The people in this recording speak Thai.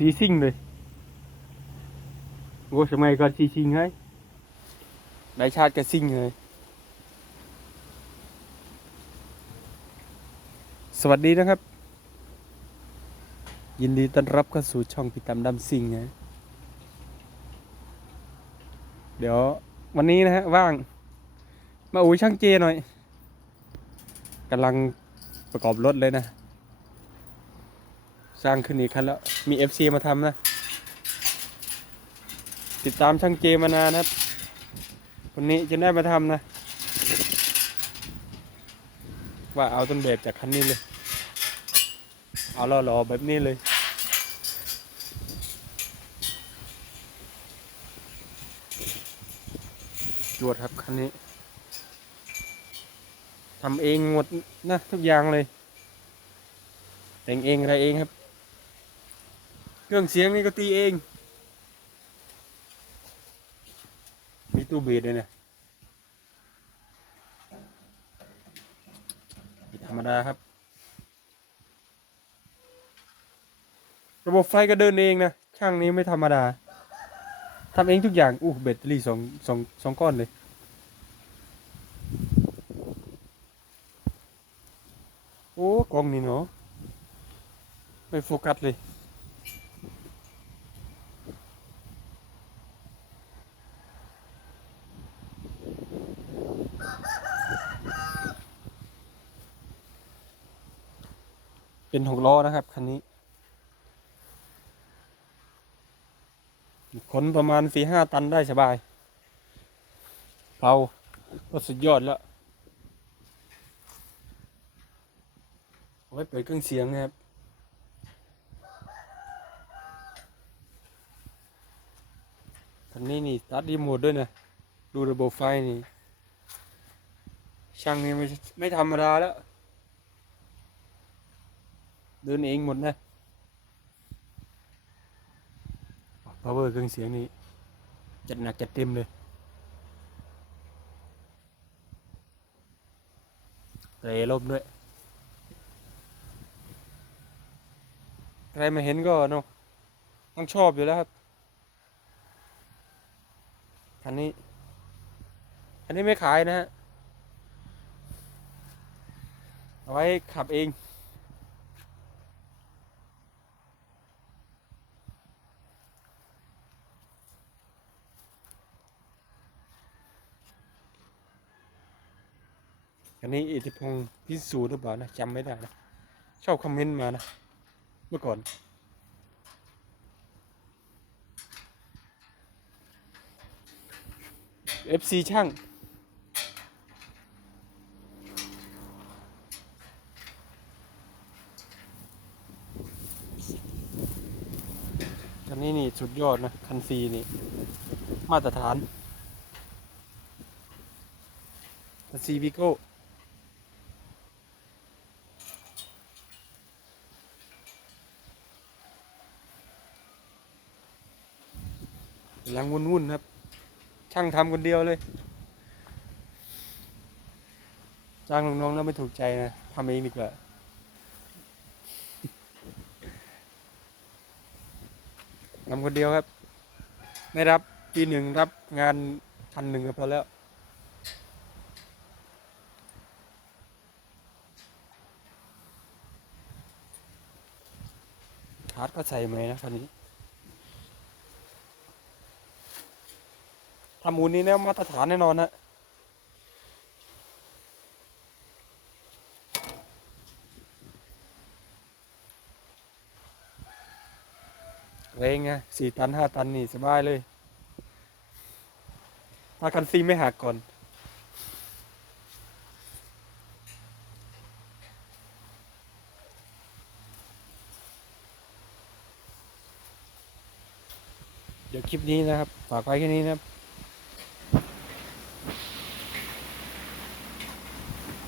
สีซิ่งเลยโอ้สมัยก่อนสีซิ่งให้ได้ชาติก็ซิ่งเลยสวัสดีนะครับ ยินดีต้อนรับเข้าสู่ช่องพิตามดำซิ่งนะเดี๋ยววันนี้นะฮะว่าง มาอูช่างเจหน่อยกำลังประกอบรถเลยนะ สร้างขึ้นอีกคันแล้ว มี FC มาทำนะ ติดตามช่างเจมานานะครับวันนี้จะได้มาทำนะ ว่าเอาต้นแบบจากคันนี้เลย เอาหล่อๆแบบนี้เลยจวดครับคันนี้ทำเองหมดนะทุกอย่างเลย แต่งเองอะไรเองครับ เครื่องเสียงนี่ก็ตีเอง มีตู้เบสด้วยนะไม่ธรรมดาครับ ระบบไฟก็เดินเองนะ ช่างนี้ไม่ธรรมดาทำเองทุกอย่าง อู้แบตเตอรี่สองสองสองก้อนเลยโอ้กล้องนี่เนาะไม่โฟกัสเลย เป็นหกล้อนะครับคันนี้ ขนประมาณสี่ห้าตันได้สบายเผาก็สุดยอดแล้วไว้เปิดเครื่องเสียงนะครับคันนี้นี่ตัดรีโมทด้วยนะ ดูระบบไฟนี่ ช่างนี่ไม่ไม่ธรรมดาแล้ว เดินเองหมดนะ power เครื่องเสียงนี่จัดหนักจัดเต็มเลยเตะลมด้วย ใครมาเห็นก็เนาะต้องชอบอยู่แล้วครับคันนี้คันนี้ไม่ขายนะฮะ เอาไว้ขับเอง อันนี้อิทธิพงศ์พิสูจน์หรือเปล่านะจำไม่ได้นะชอบคอมเมนต์มานะ เมื่อก่อน FC ช่างคันนี้นี่สุดยอดนะ คันซีนี่ มาตรฐาน คันซีวิโก้ำลังวุ่นๆครับ ช่างทำคนเดียวเลย จ้างลูกน้องแล้วไม่ถูกใจนะทำเองดีกว่าทำคนเดียวครับ ไม่รับปีหนึ่งรับงานพันหนึ่งก็พอแล้วคาร์ดก็ใส่ไหมนะคันนี้ำมูลนี้เนี่ยมาตรฐานแน่นอนนะเรงไงสี่ตันห้าตันนี่สบายเลยถ้าคันซีไม่หักก่อน เดี๋ยวคลิปนี้นะครับ ฝากไว้แค่นี้นะครับ